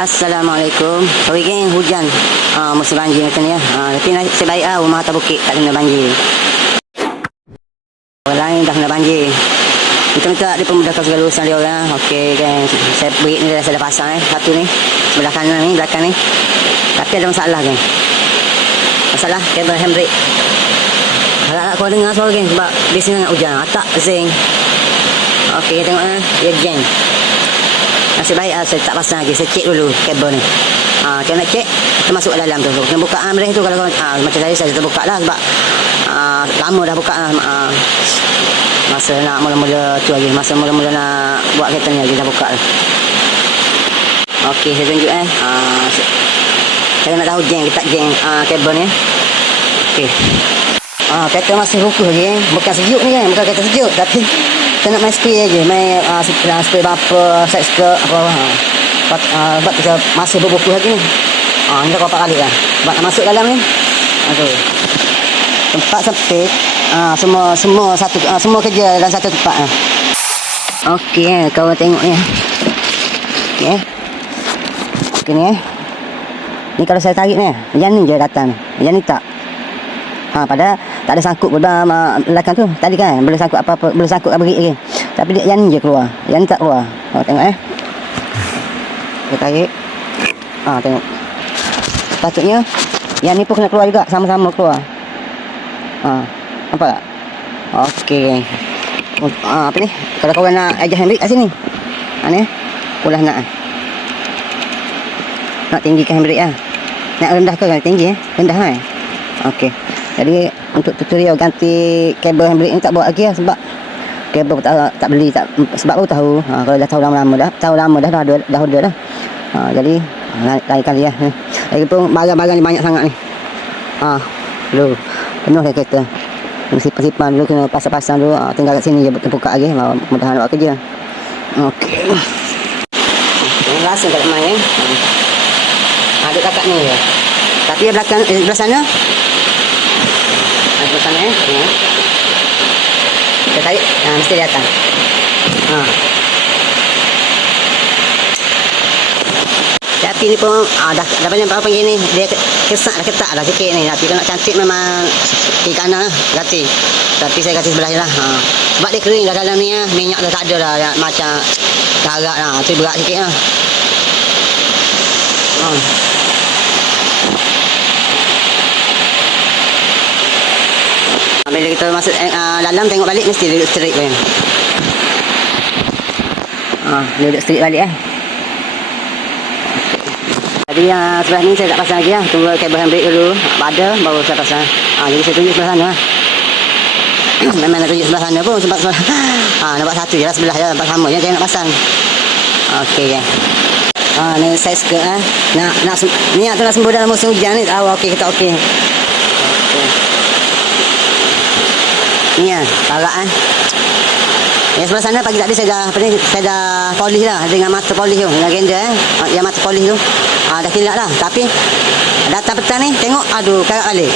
Assalamualaikum. Sorry geng, hujan. Musim banjir macam ni ya. Tapi nasib baik rumah atas bukit tak kena banjir. Orang lain dah kena banjir. Kita minta dia pemudahkan segala urusan dia orang. Okey geng, saya break ni dah saya dah pasang satu ni. Sebelah kanan ni, belakang ni. Tapi ada masalah geng. Masalah kabel handbrake. Harap kau dengar suara geng sebab biasanya nak hujan. Tak zing. Okey, tengok dia geng. Nasib baik saya tak pasang lagi. Saya cek dulu kabel ni. Kalau nak cek, kita masuk dalam tu. Kita buka amrih tu. Kalau macam saya terbuka lah sebab lama dah buka lah. Masa nak mula-mula tu lagi. Masa mula-mula nak buat kereta ni lagi dah buka lah. Okey, saya tunjuk saya nak tahu geng, kita geng kabel ni. Okey. Kereta masih rukuh lagi. Bukan sejuk ni kan. Bukan kereta sejuk. Tapi kita nak main spray aja, main spray bumper, side skirt apa-apa. Sebab kita masih berbuku lagi ni. Ni dah berapa kali kan. Sebab nak masuk dalam ni. Aduh. Tempat sempit. Semua kerja dalam satu tempat. Okey kau tengok ni. Okey. Okey ni. Ni kalau saya tarik ni, macam ni je datang. Macam ni tak. Pada tak ada sangkut pada belakang tu. Tadi kan boleh sangkut apa-apa, boleh sangkut abrik lagi. Tapi dia yang ni je keluar. Yang ni tak keluar. Tengok Kita tarik. Tengok. Patutnya yang ni pun kena keluar juga, sama-sama keluar. Nampak tak? Okey. Apa ni? Kalau korang nak adjust handbrake kat sini. Ni. Pula nak tinggikan handbrake Nak rendah ke kan tinggi rendah kan. Okey. Jadi untuk tutorial ganti kabel handbrake ni tak buat lagi sebab kabel tak beli sebab baru tahu. Kalau dah tahu lama dah ada. Jadi lain kali lagipun barang-barang ni banyak sangat ni. Dulu penuh dah kereta. Simpan dulu, kena pasang dulu. Tinggal kat sini je buka lagi. Mudah-mudahan buat kerja. Okey. Rasa kat main ada kakak ni je. Tapi belakang sebelah sana. Sebelah sana kita tarik, mesti dia datang. Tapi ni pun dah banyak berapa gini. Dia ketak dah sikit ni. Tapi kalau nak cantik memang kiri kanan ganti. Tapi saya ganti sebelah je lah. Sebab dia kering dah dalam ni minyak dah tak ada dah. Macam garak lah. Tu berat sikit lah. Bila kita masuk dalam tengok balik mesti duduk straight kan. Duduk straight balik Jadi yang sebelah ni saya tak pasang lagi Tunggu kabel handbrake dulu. Ada baru saya pasang. Jadi saya tunjuk sebelah sana. Memang nak tunjuk sebelah sana pun sebab nampak satu je lah sebelah je. Nampak sama je jangan nak pasang. Okey ya. Ni saya skirt niat tu nak sembuh dalam musim hujan ni. Okey kita okey. Ni tarak yang sebelah sana pagi tadi saya dah polish lah dengan mata polish tu, dengan render yang mata polish tu. Dah kilap lah. Tapi datang petang ni tengok karat balik.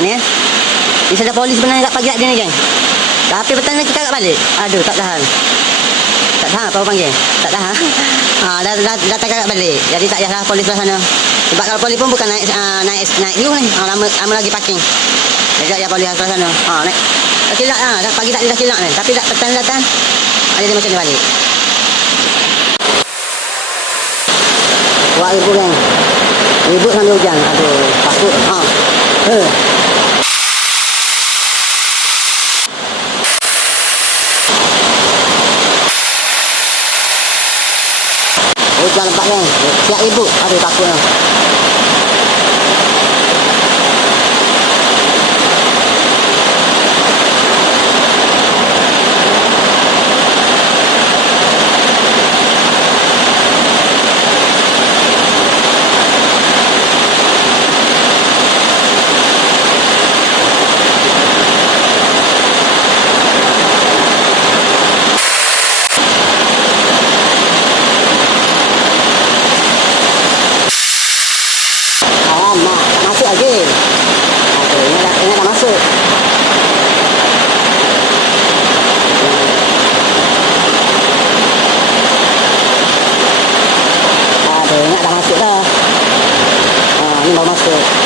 Ni saya dah polish sebenarnya kat pagi tadi ni kan. Tapi petang ni karat balik. Tak tahan apa panggil. Tak tahan. Dah karat balik. Jadi tak payahlah polish sebelah sana. Sebab kalau polish pun bukan naik view ni. Lama lagi parking. Jadi boleh sebelah sana. Naik. Dah kilap pagi tadi dah kilap ni. Tapi petang datang jadi macam ni balik. Buat ribut kan. Ribut sambil hujan. Takut. Hujan lebat kan. Siap ribut. Takut lah. dah masuk dah. Ni baru masuk.